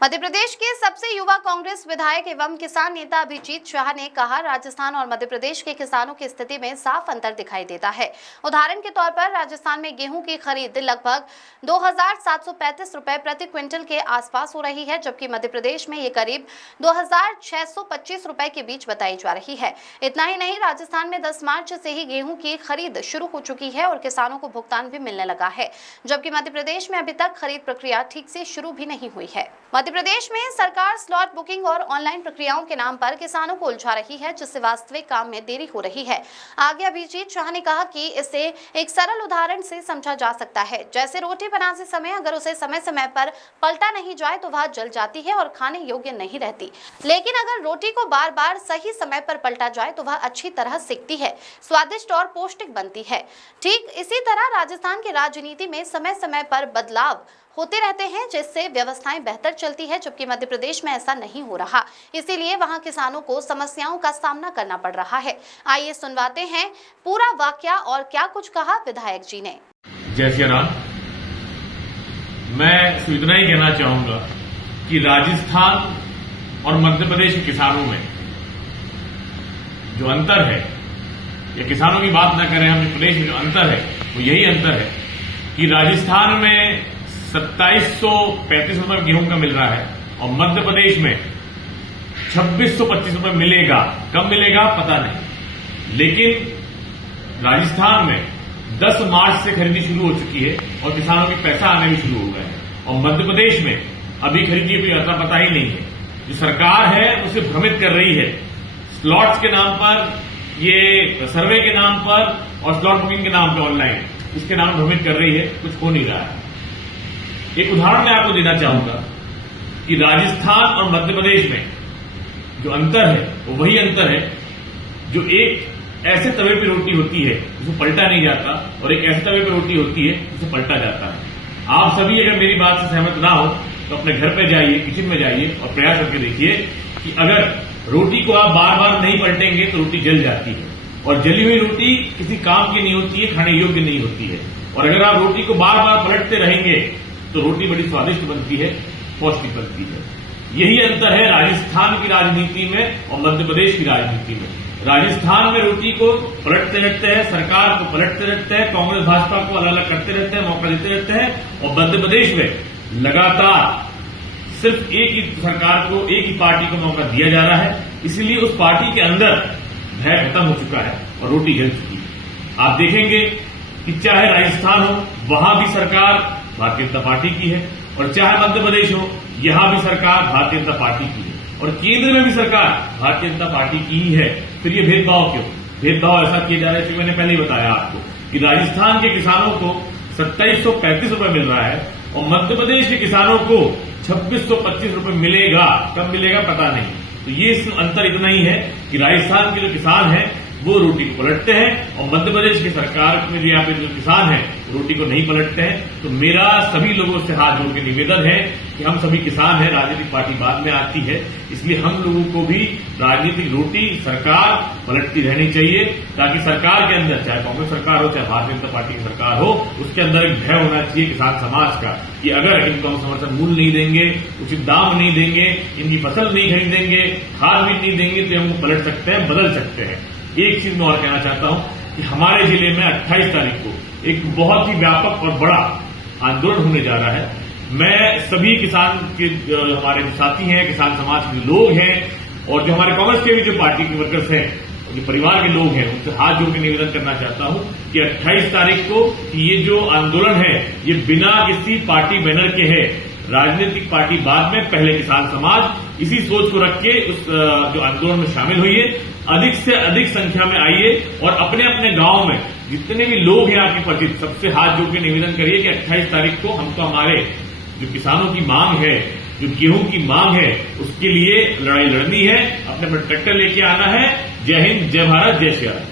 मध्य प्रदेश के सबसे युवा कांग्रेस विधायक एवं किसान नेता अभिजीत शाह ने कहा, राजस्थान और मध्य प्रदेश के किसानों की स्थिति में साफ अंतर दिखाई देता है। उदाहरण के तौर पर राजस्थान में गेहूं की खरीद लगभग 2,735 रुपए प्रति क्विंटल के आसपास हो रही है, जबकि मध्य प्रदेश में ये करीब 2,625 रुपए के बीच बताई जा रही है। इतना ही नहीं, राजस्थान में 10 मार्च से ही गेहूं की खरीद शुरू हो चुकी है और किसानों को भुगतान भी मिलने लगा है, जबकि मध्य प्रदेश में अभी तक खरीद प्रक्रिया ठीक से शुरू भी नहीं हुई है। मध्य प्रदेश में सरकार स्लॉट बुकिंग और ऑनलाइन प्रक्रियाओं के नाम पर किसानों को उलझा रही है, जिससे वास्तविक काम में देरी हो रही है। आगे अभिजीत शाह ने कहा कि इसे एक सरल उदाहरण से समझा जा सकता है। जैसे रोटी बनाते समय अगर उसे समय समय पर पलटा नहीं जाए तो वह जल जाती है और खाने योग्य नहीं रहती, लेकिन अगर रोटी को बार बार सही समय पर पलटा जाए तो वह अच्छी तरह सिकती है, स्वादिष्ट और पौष्टिक बनती है। ठीक इसी तरह राजस्थान की राजनीति में समय समय पर बदलाव होते रहते हैं, जिससे व्यवस्थाएं बेहतर चलती है, जबकि मध्य प्रदेश में ऐसा नहीं हो रहा। इसीलिए वहां किसानों को समस्याओं का सामना करना पड़ रहा है। आइए सुनवाते हैं पूरा वाकया और क्या कुछ कहा विधायक जी ने। जय श्री राम। मैं इतना ही कहना चाहूंगा कि राजस्थान और मध्य प्रदेश के किसानों में जो अंतर है, या किसानों की बात न करें, हम प्रदेश में जो अंतर है वो यही अंतर है कि राजस्थान में 2735 रुपए गेहूं का मिल रहा है और मध्य प्रदेश में 2625 रुपए मिलेगा। कब मिलेगा पता नहीं, लेकिन राजस्थान में 10 मार्च से खरीदी शुरू हो चुकी है और किसानों के पैसा आने भी शुरू हो गए हैं। और मध्य प्रदेश में अभी खरीदी कोई अता पता ही नहीं है। जो सरकार है उसे भ्रमित कर रही है, स्लॉट्स के नाम पर, ये सर्वे के नाम पर और स्लॉट बुकिंग के नाम पर ऑनलाइन, इसके नाम भ्रमित कर रही है। कुछ हो नहीं रहा है। एक उदाहरण मैं आपको देना चाहूंगा कि राजस्थान और मध्य प्रदेश में जो अंतर है वो वही अंतर है जो एक ऐसे तवे पे रोटी होती है जिसे पलटा नहीं जाता और एक ऐसे तवे पे रोटी होती है जिसे पलटा जाता है। आप सभी अगर मेरी बात से सहमत ना हो तो अपने घर पे जाइए, किचन में जाइए और प्रयास करके देखिए कि अगर रोटी को आप बार बार नहीं पलटेंगे तो रोटी जल जाती है और जली हुई रोटी किसी काम की नहीं होती है, खाने योग्य नहीं होती है। और अगर आप रोटी को बार बार पलटते रहेंगे तो रोटी बड़ी स्वादिष्ट बनती है, पौष्टिक बनती है। यही अंतर है राजस्थान की राजनीति में और मध्य प्रदेश की राजनीति में। राजस्थान में रोटी को पलटते रहते हैं, सरकार को पलटते रहते हैं, कांग्रेस भाजपा को अलग अलग करते रहते हैं, मौका देते रहते हैं। और मध्य प्रदेश में लगातार सिर्फ एक ही सरकार को, एक ही पार्टी को मौका दिया जा रहा है, इसलिए उस पार्टी के अंदर भय खत्म हो चुका है और रोटी जल चुकी है। आप देखेंगे कि चाहे राजस्थान हो, वहां भी सरकार भारतीय जनता पार्टी की है, और चाहे मध्य प्रदेश हो, यहां भी सरकार भारतीय जनता पार्टी की है, और केंद्र में भी सरकार भारतीय जनता पार्टी की ही है। फिर ये भेदभाव क्यों? भेदभाव ऐसा किया जा रहा है कि मैंने पहले ही बताया आपको कि राजस्थान के किसानों को 2735 रुपए मिल रहा है और मध्य प्रदेश के किसानों को 2625 रुपए मिलेगा। कब मिलेगा पता नहीं। तो ये अंतर इतना ही है कि राजस्थान के जो किसान हैं वो रोटी को पलटते हैं और मध्य प्रदेश की सरकार में जो यहाँ पे जो किसान हैं रोटी को नहीं पलटते हैं। तो मेरा सभी लोगों से हाथ जोड़ के निवेदन है कि हम सभी किसान हैं, राजनीतिक पार्टी बाद में आती है, इसलिए हम लोगों को भी राजनीतिक रोटी सरकार पलटती रहनी चाहिए, ताकि सरकार के अंदर, चाहे कांग्रेस सरकार हो चाहे भारतीय जनता पार्टी की सरकार हो, उसके अंदर एक भय होना चाहिए किसान समाज का कि अगर इनको हम समर्थन मूल्य नहीं देंगे, उचित दाम नहीं देंगे, इनकी फसल नहीं खरीदेंगे, खाद भी नहीं देंगे तो हम पलट सकते हैं, बदल सकते हैं। एक चीज मैं और कहना चाहता हूं कि हमारे जिले में 28 तारीख को एक बहुत ही व्यापक और बड़ा आंदोलन होने जा रहा है। मैं सभी किसान के हमारे जो साथी हैं, किसान समाज के लोग हैं और जो हमारे कांग्रेस के भी जो पार्टी के वर्कर्स हैं, जो परिवार के लोग हैं, उनसे हाथ जोड़ के निवेदन करना चाहता हूं कि 28 तारीख को ये जो आंदोलन है ये बिना किसी पार्टी बैनर के है। राजनीतिक पार्टी बाद में, पहले किसान समाज इसी सोच को रख के उस जो आंदोलन में शामिल हुई है। अधिक से अधिक संख्या में आइए और अपने अपने गांव में जितने भी लोग हैं आपके परिचित, सबसे हाथ जोड़ के निवेदन करिए कि 28 तारीख को हमको हमारे जो किसानों की मांग है, जो गेहूं की मांग है, उसके लिए लड़ाई लड़नी है, अपने अपने ट्रैक्टर लेके आना है। जय हिंद, जय भारत, जय श्री राम।